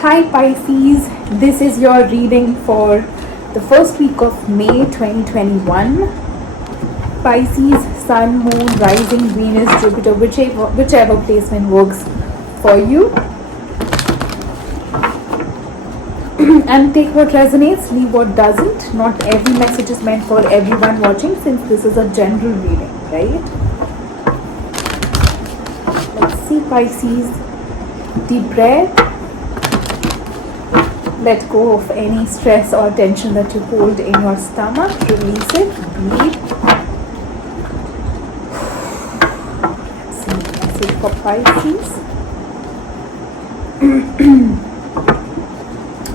Hi Pisces, this is your reading for the first week of May 2021. Pisces, Sun, Moon, Rising, Venus, Jupiter, whichever placement works for you. And take what resonates, leave what doesn't. Not every message is meant for everyone watching, since this is a general reading, right? Let's see, Pisces. Deep breath. Let go of any stress or tension that you hold in your stomach. Release it. Breathe. Let's see. Message for Pisces.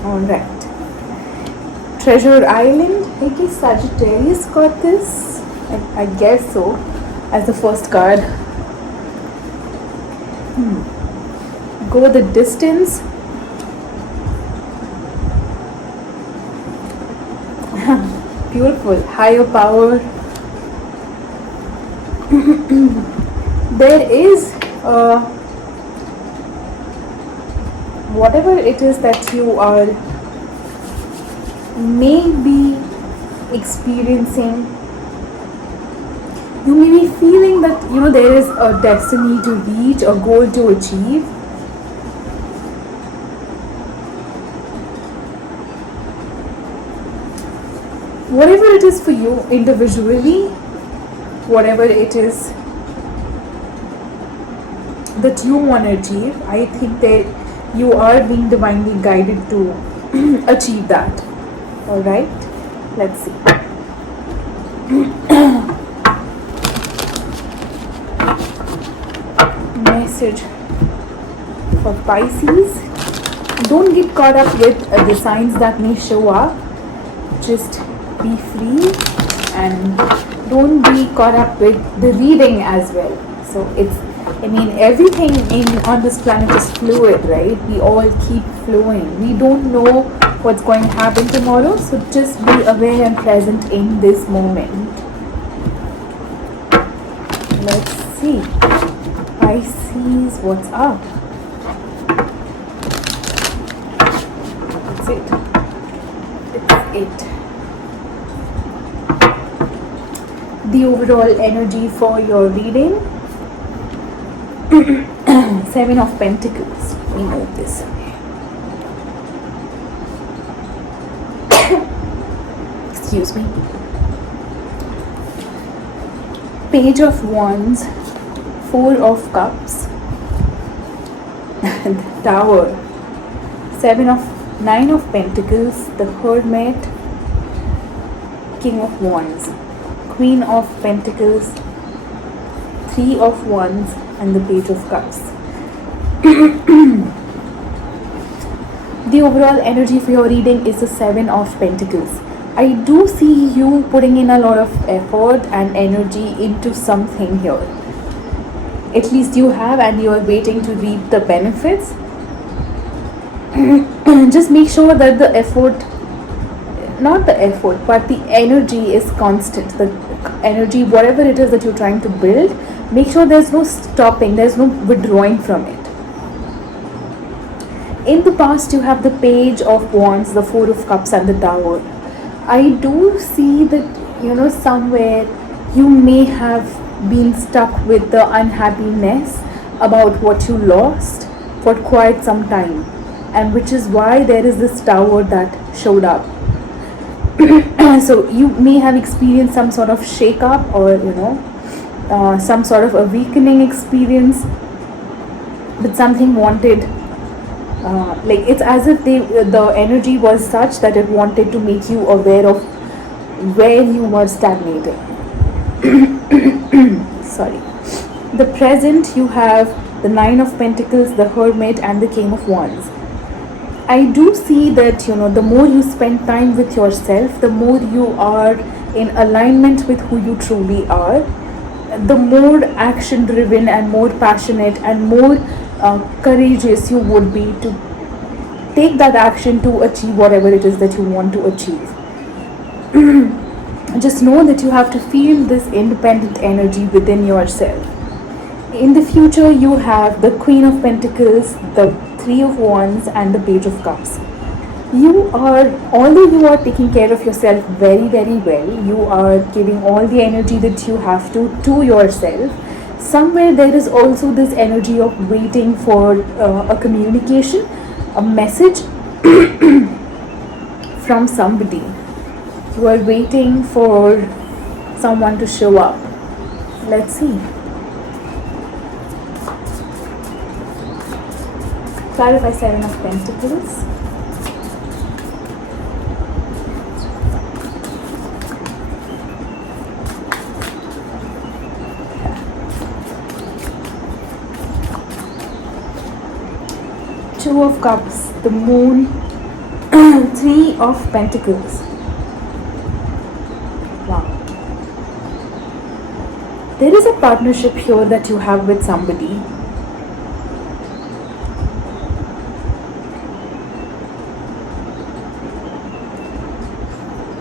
Alright. Treasure Island. I guess Sagittarius got this. I guess so. As the first card. Go the distance. Beautiful. Higher power. There is whatever it is that you are may be experiencing, you may be feeling that there is a destiny to reach, a goal to achieve. Whatever it is for you individually, whatever it is that you want to achieve, I think that you are being divinely guided to achieve that. Alright, let's see. Message for Pisces. Don't get caught up with the signs that may show up. Just be free and don't be caught up with the reading as well. So everything on this planet is fluid, right? We all keep flowing. We don't know what's going to happen tomorrow, so just be aware and present in this moment. Let's see. Pisces, what's up? That's it. It's it. The overall energy for your reading. 7 of Pentacles. We know this. Excuse me. Page of Wands. 4 of Cups. The Tower. 9 of Pentacles. The Hermit. King of Wands. Queen of Pentacles, 3 of Wands, and the Page of Cups. The overall energy for your reading is the 7 of Pentacles. I do see you putting in a lot of effort and energy into something here. At least you have, and you are waiting to reap the benefits. Just make sure that the effort, not the effort, but the energy is constant. The energy, whatever it is that you're trying to build, make sure there's no stopping, there's no withdrawing from it. In the past, you have the Page of Wands, the 4 of Cups, and the Tower. I do see that, somewhere you may have been stuck with the unhappiness about what you lost for quite some time, and which is why there is this Tower that showed up. So you may have experienced some sort of shake-up, or some sort of awakening experience, but something wanted, it's as if the energy was such that it wanted to make you aware of where you were stagnating. Sorry. The present, you have the 9 of Pentacles, the Hermit, and the King of Wands. I do see that, the more you spend time with yourself, the more you are in alignment with who you truly are, the more action driven and more passionate and more courageous you would be to take that action to achieve whatever it is that you want to achieve. Just know that you have to feel this independent energy within yourself. In the future, you have the Queen of Pentacles, the Three of Wands and the Page of Cups. Although you are taking care of yourself very, very well, you are giving all the energy that you have to yourself. Somewhere there is also this energy of waiting for a communication, a message from somebody. You are waiting for someone to show up. Let's see. Clarify Seven of Pentacles. Two of Cups, the Moon, Three of Pentacles. Wow. There is a partnership here that you have with somebody.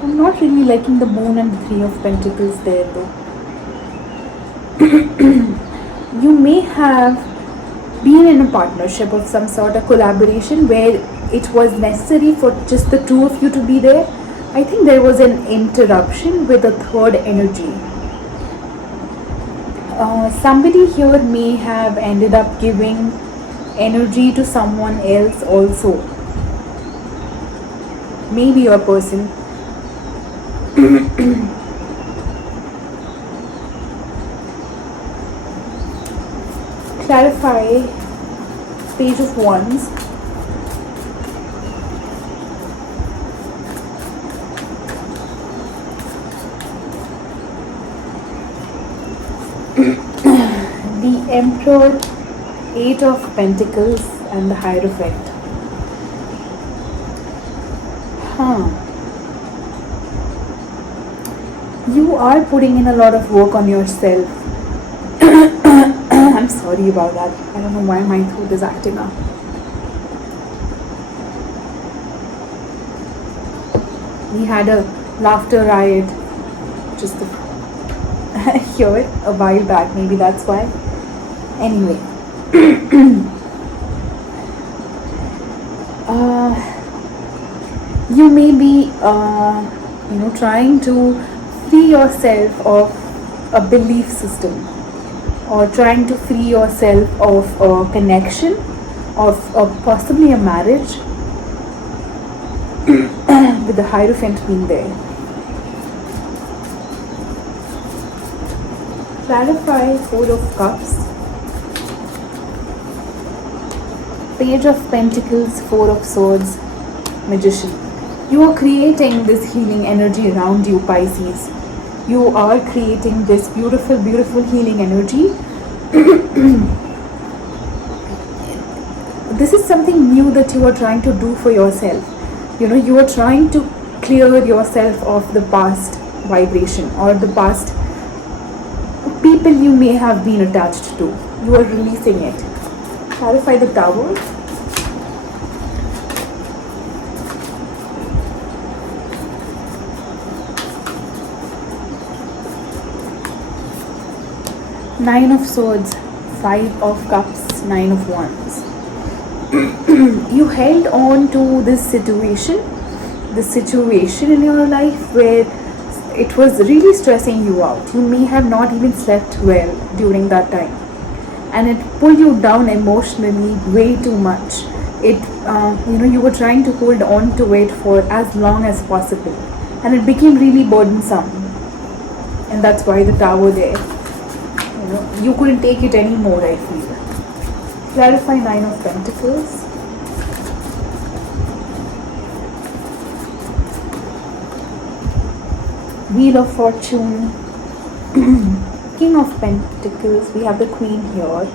I'm not really liking the Moon and the Three of Pentacles there though. You may have been in a partnership of some sort, a collaboration where it was necessary for just the two of you to be there. I think there was an interruption with a third energy. Somebody here may have ended up giving energy to someone else also. Maybe your person. Clarify Page of Wands. The Emperor, Eight of Pentacles and the Hierophant. You are putting in a lot of work on yourself. I'm sorry about that. I don't know why my throat is acting up. We had a laughter riot just here a while back. Maybe that's why. Anyway. You may be, trying to free yourself of a belief system, or trying to free yourself of a connection, of possibly a marriage, with the Hierophant being there. Clarify Four of Cups, Page of Pentacles, Four of Swords, Magician. You are creating this healing energy around you, Pisces. You are creating this beautiful, beautiful healing energy. This is something new that you are trying to do for yourself. You are trying to clear yourself of the past vibration or the past people you may have been attached to. You are releasing it. Clarify the Tower. Nine of Swords, Five of Cups, Nine of Wands. You held on to this situation in your life where it was really stressing you out. You may have not even slept well during that time, and it pulled you down emotionally way too much. You were trying to hold on to it for as long as possible, and it became really burdensome. And that's why the Tower there. You couldn't take it anymore, I feel. Clarify Nine of Pentacles. Wheel of Fortune. King of Pentacles. We have the Queen here.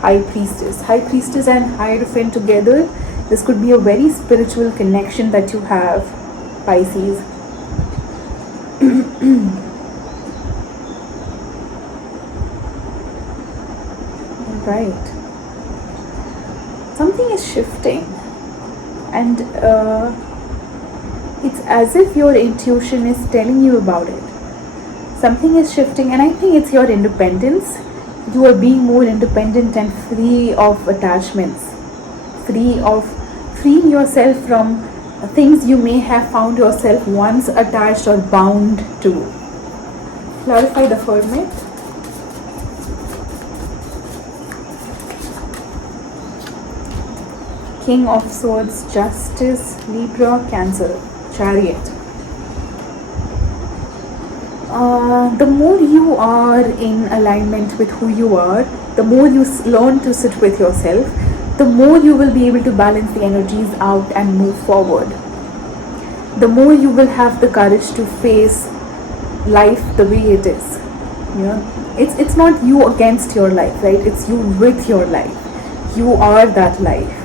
High Priestess. High Priestess and Hierophant together. This could be a very spiritual connection that you have, Pisces. Right. Something is shifting, and it's as if your intuition is telling you about it. Something is shifting, and I think it's your independence. You are being more independent and free of attachments, freeing yourself from things you may have found yourself once attached or bound to. Clarify the hermit. King of Swords, Justice, Libra, Cancer, Chariot. The more you are in alignment with who you are, the more you learn to sit with yourself, the more you will be able to balance the energies out and move forward. The more you will have the courage to face life the way it is. You know, it's not you against your life, right? It's you with your life. You are that life.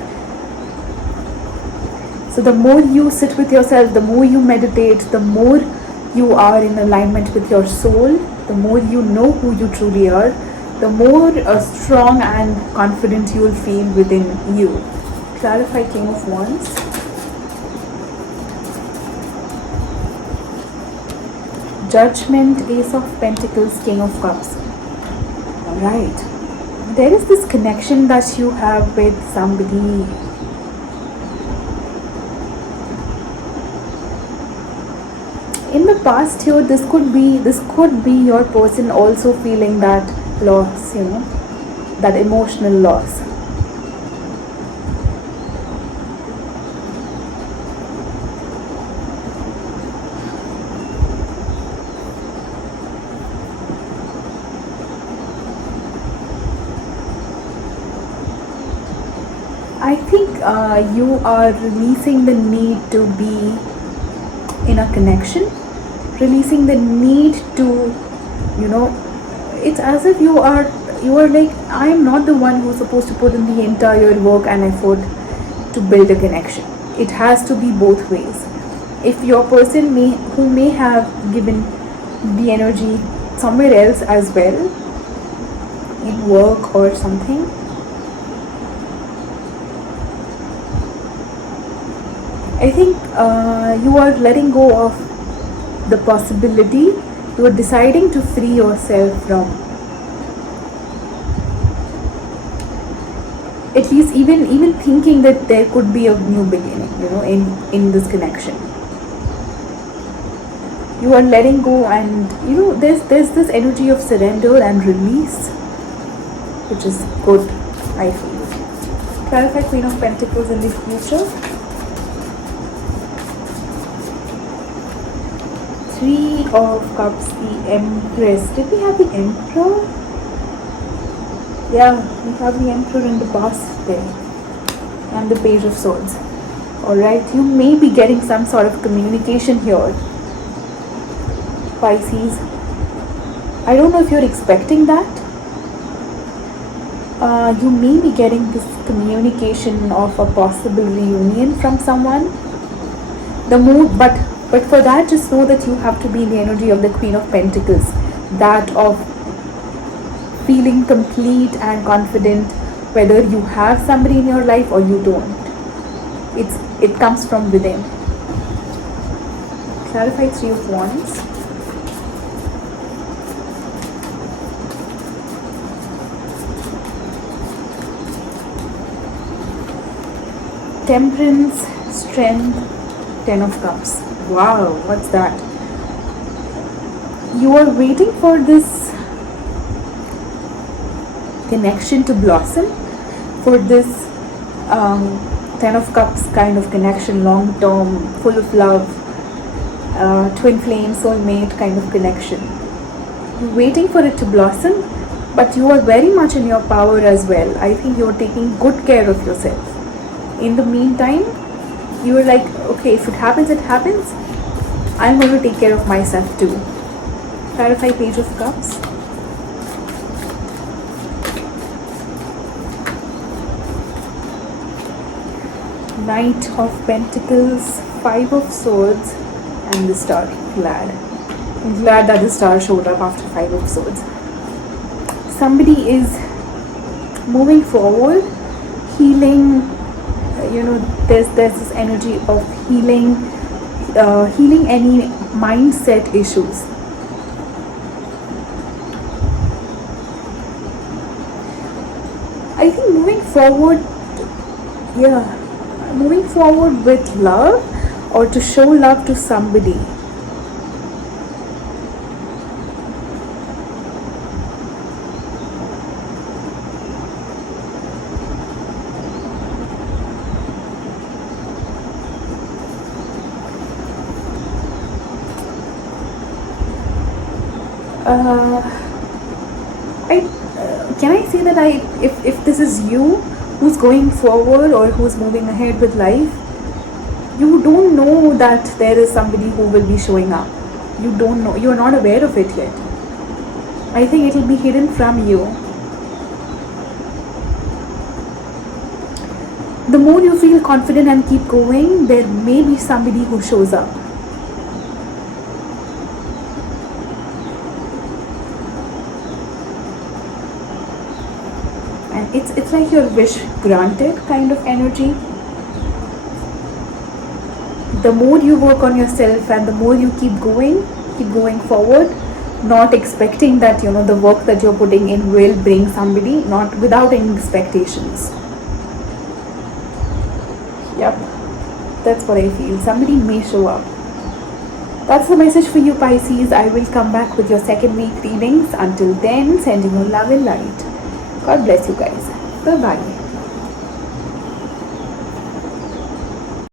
So the more you sit with yourself, the more you meditate, the more you are in alignment with your soul, the more you know who you truly are, the more strong and confident you will feel within you. Clarify King of Wands. Judgment, Ace of Pentacles, King of Cups. Alright. There is this connection that you have with somebody. In the past here, this could be your person also feeling that loss, you know, that emotional loss. I think you are releasing the need to be in a connection, releasing the need to, you know, it's as if you are like, I am not the one who's supposed to put in the entire work and effort to build a connection. It has to be both ways. If your person who may have given the energy somewhere else as well, in work or something, I think you are letting go of the possibility, you are deciding to free yourself from, at least even thinking that there could be a new beginning, you know, in this connection. You are letting go, and you know, there's this energy of surrender and release, which is good, I feel. Clarify Queen of Pentacles in the future. Three of Cups, the Empress. Did we have the Emperor? Yeah, we have the Emperor in the past there. And the Page of Swords. Alright, you may be getting some sort of communication here, Pisces. I don't know if you're expecting that. You may be getting this communication of a possible reunion from someone. The mood, but for that, just know that you have to be in the energy of the Queen of Pentacles, that of feeling complete and confident whether you have somebody in your life or you don't. It comes from within. Clarify Three of Wands. Temperance, Strength, Ten of Cups. Wow, what's that? You are waiting for this connection to blossom, for this Ten of Cups kind of connection, long term, full of love, twin flame, soulmate kind of connection. You're waiting for it to blossom, but you are very much in your power as well. I think you're taking good care of yourself. In the meantime, you are like, okay, if it happens, it happens. I'm going to take care of myself too. Clarify Page of Cups. Knight of Pentacles, Five of Swords, and the Star. I'm glad that the Star showed up after Five of Swords. Somebody is moving forward, healing. You know, there's this energy of healing any mindset issues. I think moving forward, Yeah, moving forward with love or to show love to somebody. Uh, I can I say that if this is you who's going forward or who's moving ahead with life, you don't know that there is somebody who will be showing up. You don't know. You are not aware of it yet. I think it will be hidden from you. The more you feel confident and keep going, there may be somebody who shows up. And it's like your wish granted kind of energy. The more you work on yourself and the more you keep going forward, not expecting that the work that you're putting in will bring somebody, not without any expectations. Yep, that's what I feel. Somebody may show up. That's the message for you, Pisces. I will come back with your second week readings. Until then, sending you love and light. God bless you guys. Bye bye.